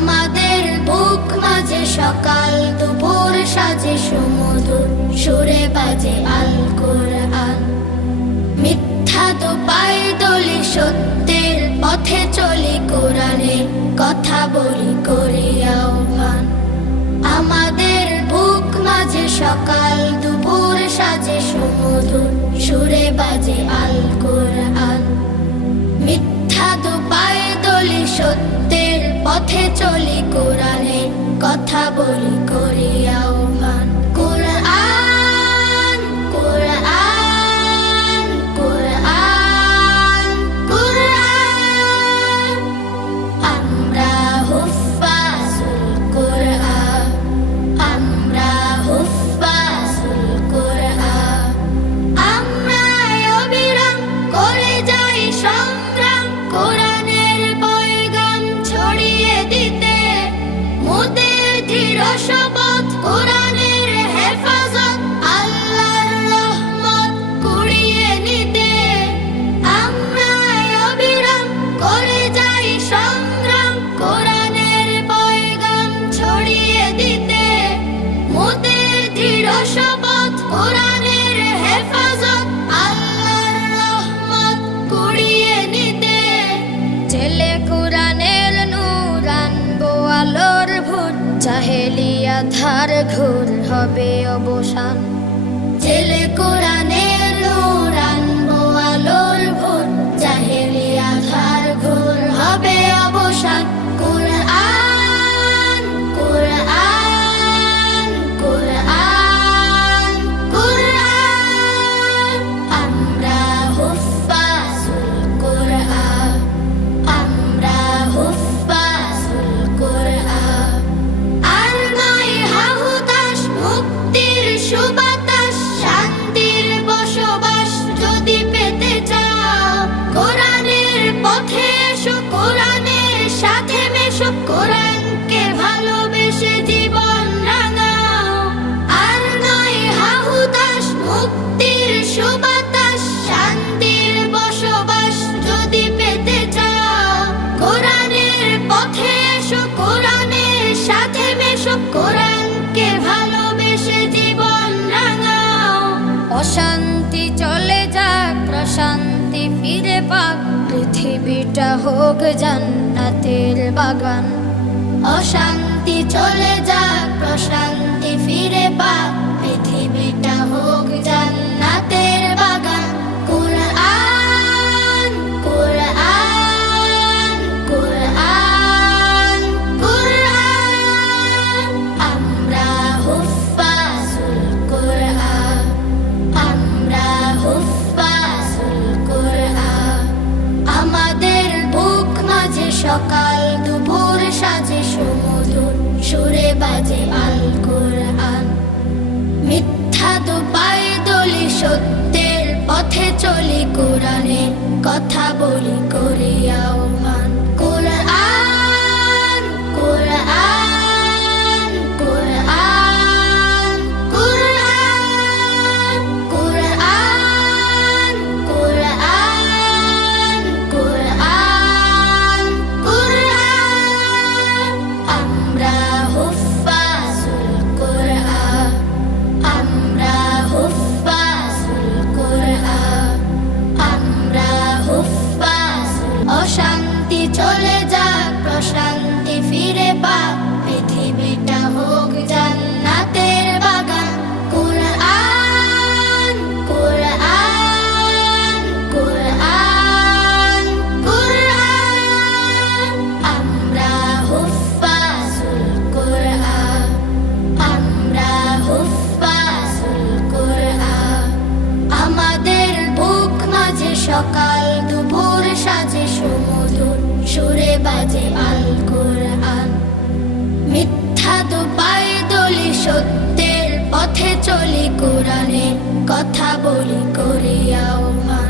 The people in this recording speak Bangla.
আমাদের বুক মাঝে সকাল দুপুর সাজে সুমধুর সুরে বাজে আল কোরআন। মিথ্যা তো পায়ে দলি সত্যের পথে চলি কোরআনের কথা বলি করি আহ্বান। আমাদের বুক মাঝে সকাল দুপুর সাজে সুমধুর সুরে বাজে আল কোরআন। মিথ্যা তো পায়ে দলি সত্যের পথে চলি কোরআনের কথা বলি করি আহ্বান। কোরআন কোরআন কোরআন কোরআন, আমরা হুফাজুল কোরআন, আমরা হুফাজুল কোরআন। আমরা অবিরাম করে যাই সংগ্রাম কোরআনের পয়গাম ছড়িয়ে দিতে। মোদের দৃঢ় শপথ কোরআনের হেফাজত আল্লাহর রহমত কুড়িয়ে নিতে। আমরা অবিরাম করে যাই সংগ্রাম কোরআনের পয়গাম ছড়িয়ে দিতে। মোদের দৃঢ় শপথ কোরআনের হেফাজত আল্লাহর রহমত কুড়িয়ে নিতে। ছেলে কোরআনের নূর আনবো আলোর ভোর, জাহেলিয়া ধার ঘোর হবে অবসান। ছেলে কোরআনের নূর আনবো আলোর ভোর, জাহেলিয়া ধার ঘোর হবে অবসান। কোরআন কোরআন কোরআন কোরআন, আমরা হুফাজুল কোরআন, আমরা হুফাজুল কোরআন। আর নয় হাহুতাশ মুক্তির সুবাতাস, শান্তির বসবাস যদি পেতে চাও, কোরআনের পথে এসো, কোরআনের সাথে মেশো, কোরআনকে ভালোবেসে জীবন রাঙাও। আর নয় হাহুতাশ মুক্তির সুবাতাস, শান্তির বসবাস যদি পেতে চাও, কোরআনের পথে এসো, কোরআনের সাথে মেশো, কোরআনকে ভালোবেসে জীবন রাঙাও। অশান্তি চলে যাক, প্রশান্তি ফিরে পাক, পৃথিবীটা হোক জান্নাতের বাগান। অশান্তি চলে যাক, প্রশান্তি ফিরে পাক, পৃথিবীটা হোক জান্নাতের বাগান। কোরআন কোরআন কোরআন কোরআন, আমরা হুফাজুল কোরআন, আমরা হুফাজুল কোরআন। আমাদের বুক মাঝে সকাল দুপুর সাজে সুমধুর সুরে বাজে আল কোরআন। মিথ্যা তো পায়ে দলি সত্যের পথে চলি কোরআনের কথা বলি করি আহ্বান। কোরআন কোরআন কোরআন কোরআন কোরআন কোরআন কোরআন কোরআন, আমরা হুফাজুল কোরআন, আমরা হুফাজুল কোরআন, আমরা হুফাজুল। অশান্তি চলে যাক, প্রশান্তি ফিরে পাক, পৃথিবীটা হোক জান্নাতের বাগান। কোরআন কোরআন কোরআন কোরআন, আমরা হুফাজুল কোরআন, আমরা হুফাজুল কোরআন। আমাদের বুক মাঝে সকাল দুপুর সাজে সুমধুর সুরে বাজে আল কোরআন। মিথ্যা তো পায়ে দলি সত্যের পথে চলি কোরআনের কথা বলি করি আহ্বান।